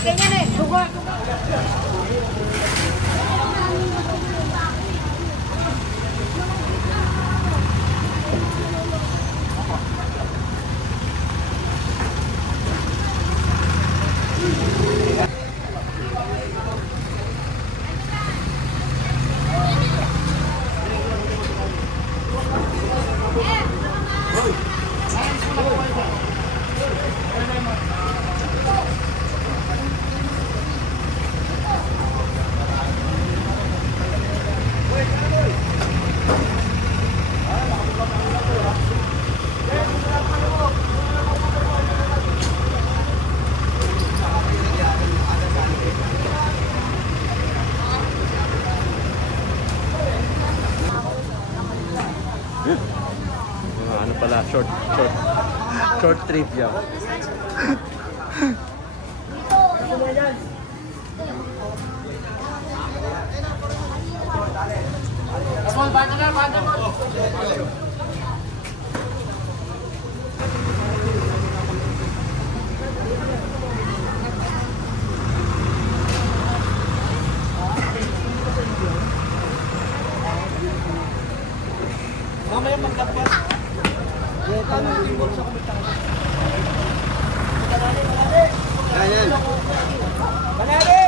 akin yan eh. Duga. Ano pala, short trip yan. Mamaya magdapat. Ayan. Manali!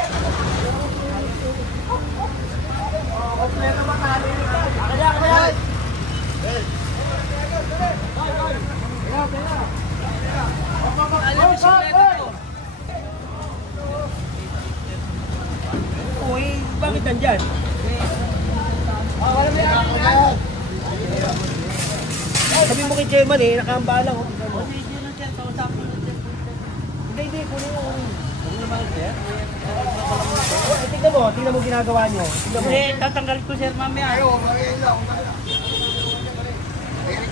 Kompleto ba tali? Kaya, kaya! Uy, bakit nandyan? Wala na. Sabi mo kay Chairman eh, nakahamba lang. Hindi, kunin mo. Tingnan mo ginagawa nyo. Hindi, tatanggal ko sir mamaya.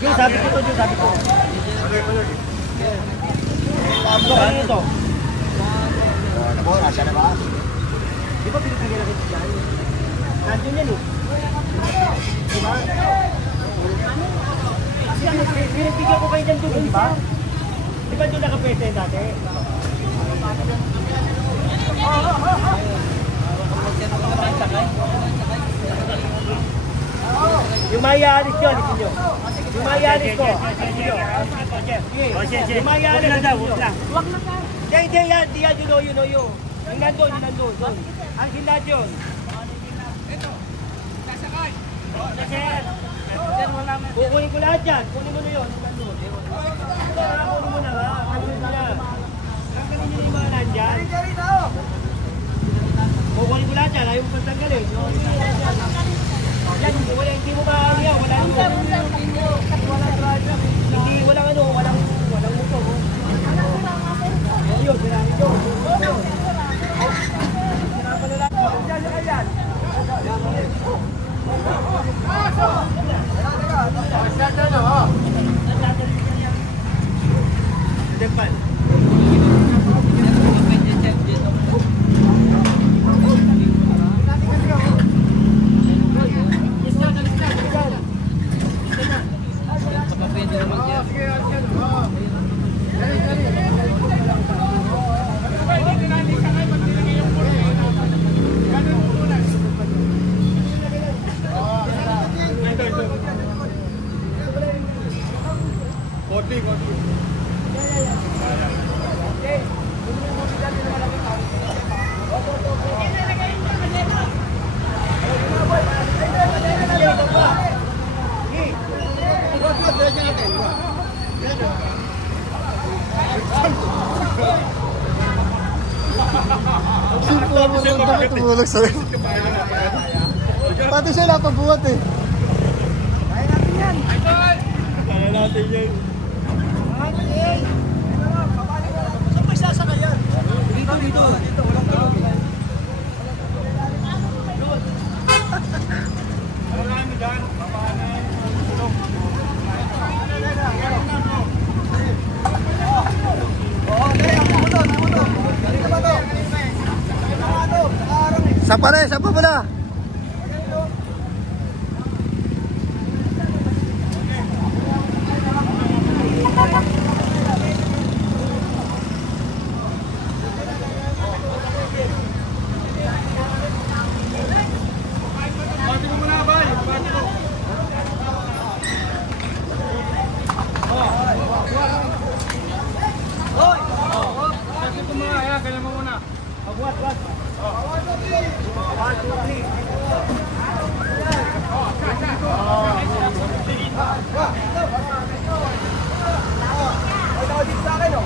Yung sabi ko to, sabi ko. Ano kayo ito? Nasa na ba? Di ba pinipigyan na kita dyan? Nandun yan eh. Diba? Pinipigyan ko kayo dyan doon, di ba? Di ba doon nakapwede dati? Yung mayayanis nyo, alisin nyo. Yung mayayanis ko, alisin nyo. Yung mayayanis nyo. Huwag na ka. Hindi yan, you know. Yung nandun. Ang sinad yun. Ito, sasakay. Kukunin ko lahat yan. Kunin mo na yun. Kunin mo na nga. Tanggalin nyo yung mga nandyan. Kukunin ko lahat yan. Ayaw mo pagtanggalin. Yan, hindi mo maaari yan. Walang motor. Yun, sinabi ko. Depan. Tumulog sa'yo. Pati siya napabuhat eh. Kaya natin yan. Saan ba sasakay yan? Dito. Walang tulog. Marami dyan. Papahanan. Tulog. Sapa mo na. What? 1, 2, 3. Dito sa akin, oh.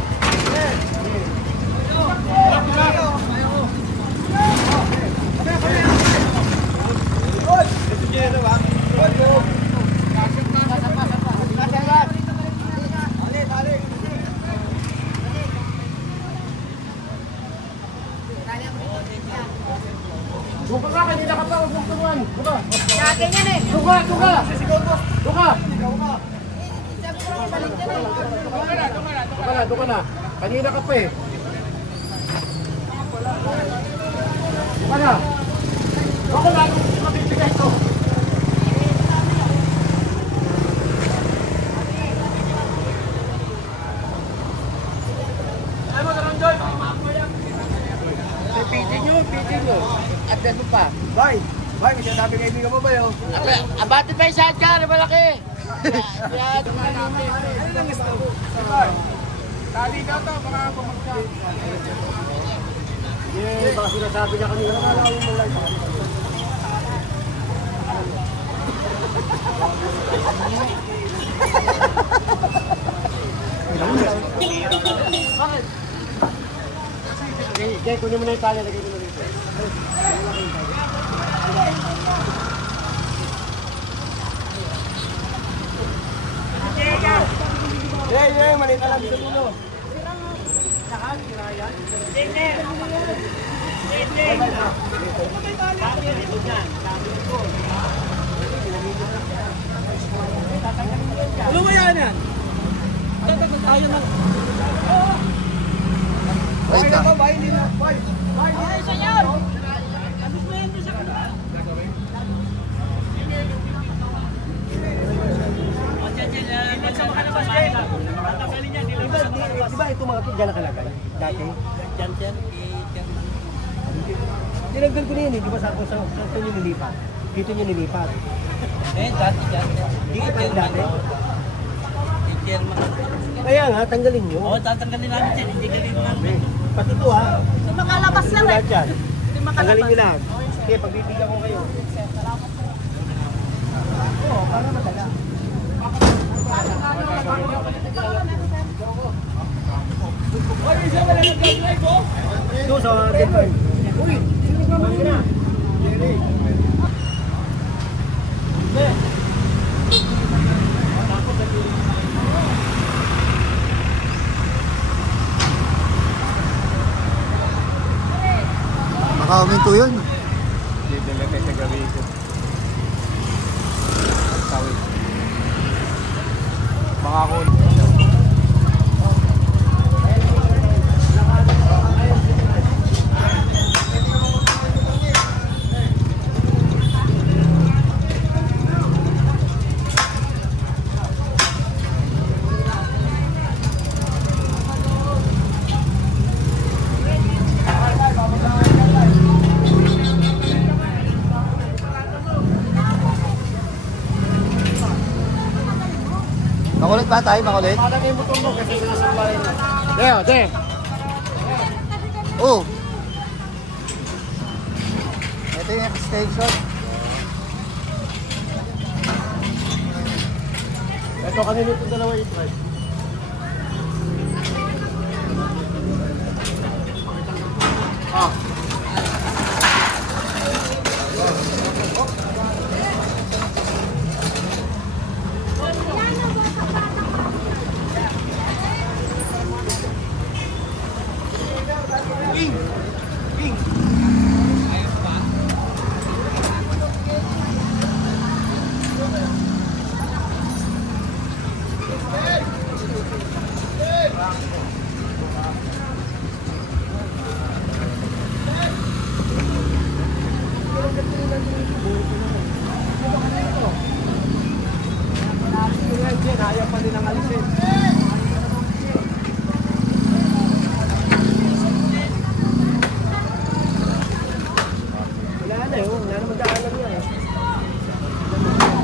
Duka ka, kanina ka pa, huwag mong turuan. Duka. Yakin yan eh. Duka. Duka. Duka na. Kanina ka pa eh. Duka na. Ako lang, mabibigay ito. Pitin nyo. At ito pa. Bay, may sinasabi kaibigan mo ba yun? Abati pa yung sidecar, malaki. Ano lang gusto mo? Tali ka to, baka bumagsak. Baka sinasabi niya kanina. Nakalaw mo lang. Bakit? Okay, kunin mo na yung tali. Lagay mo na rin. Maliit na lang sa dulo. Saan? Kinayan? Ano mo yan yan? Tatakot tayo ng... Wait lang. Bahay nila. Bahay. Bahay sa yan. Abis mo yan sa kanila. Diba ito mga ito dyan nakalagay? Dati? Dyan. Tinaggal ko na yun eh. Di ba saan ito nyo nilipat? Dito nyo nilipat. Dati dyan. Dito pa yung dati? Chairman. Kaya nga, tanggalin nyo. Oo, tatanggalin namin dyan. Hindi galing namin. Pati ito ha. Hindi makalabas lang eh. Tanggalin nyo lang. Okay, pagbibigyan ko kayo. Oo, para madala. Ito sa depan. Uy, sino ka na? Makauminto yun. Dito na kayo sa gabi ko. Tawid. Mga ako. Makulit ba tayo? Makulit? Palagay mo ito mo kasi nasamparin na. Deo, de. Oo. Ito yung extension. Ito kanina ito dalawa i-try. Ayaw pa nilang alisin. Wala na yun. Wala na magdaanan niya eh.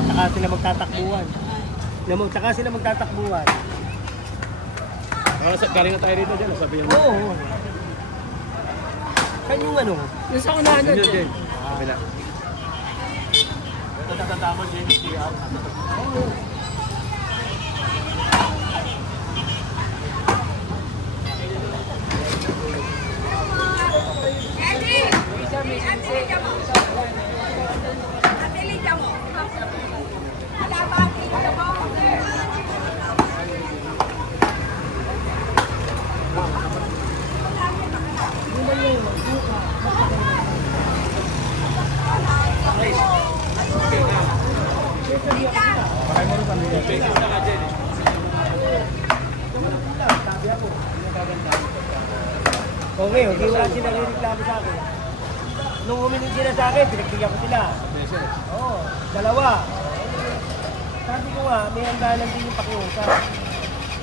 Tsaka sila magtatakbuhan. Tsaka sila magtatakbuhan. Galing na tayo rito dyan, sabi niyo. Oo. Saan yung ano? Yung sa unahan doon. Diyan. Kabila. O ngayon, hindi wala sila niliklamo sa akin. Nung humingi sila sa akin, pinagbigyan ko sila. Oo, dalawa. Sabi ko nga, may hangganan din yung pakiusap.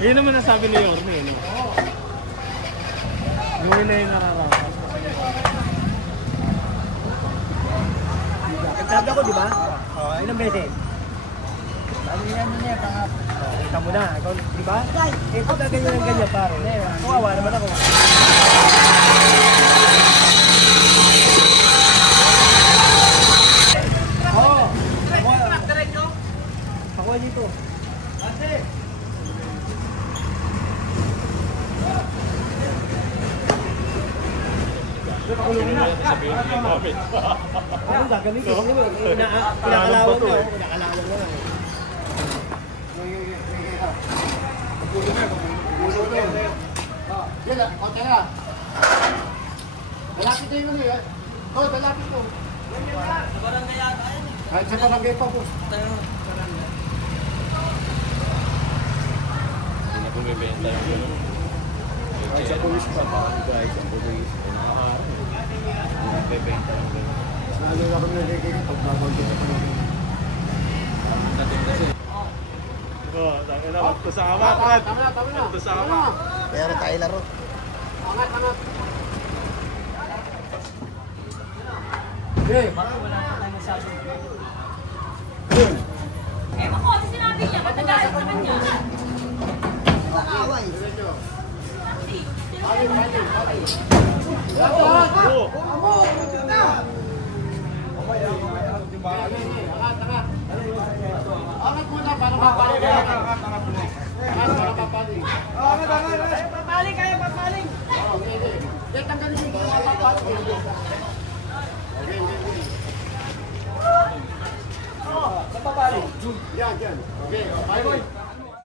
Yun naman nasabi ni Yorme, no? Oo. Yung na yung nakarapas. Nagsabi ako, di ba? Oo, ilang beses? Sabi niya, pangapos. Kita mo na, ikaw, di ba? Eh, pag ganyan ng ganyan, pare. Kawawa naman ako. Oo. Pakuha dito. Ate! Pakulong na. Ano gagamitin? Pinakalawang na. Pinakalawang na. Yan, konti na. Dalapit na yun eh. Oh, dalapit to. Sa barangay yata yan. Kahit sa barangay pa po. Hindi na bumibenta yung gano'n. Kahit sa pulis pa, kahit sa pulis. Bibenta yung gano'n. Lalo na kami nagiging pagbabag din ako namin. Oo, sabi na, magkusama, Fred. Tama na. Magkusama. Pero tayo laro. Angat. Okay. Eh, bako, sinabi niya, matagalit sa kanya. Away. Angat muna para mapaling. Papaling kayo, papaling. Okay. Tanggalin yung mga papaling. Papaling. Yan. Okay. Okay.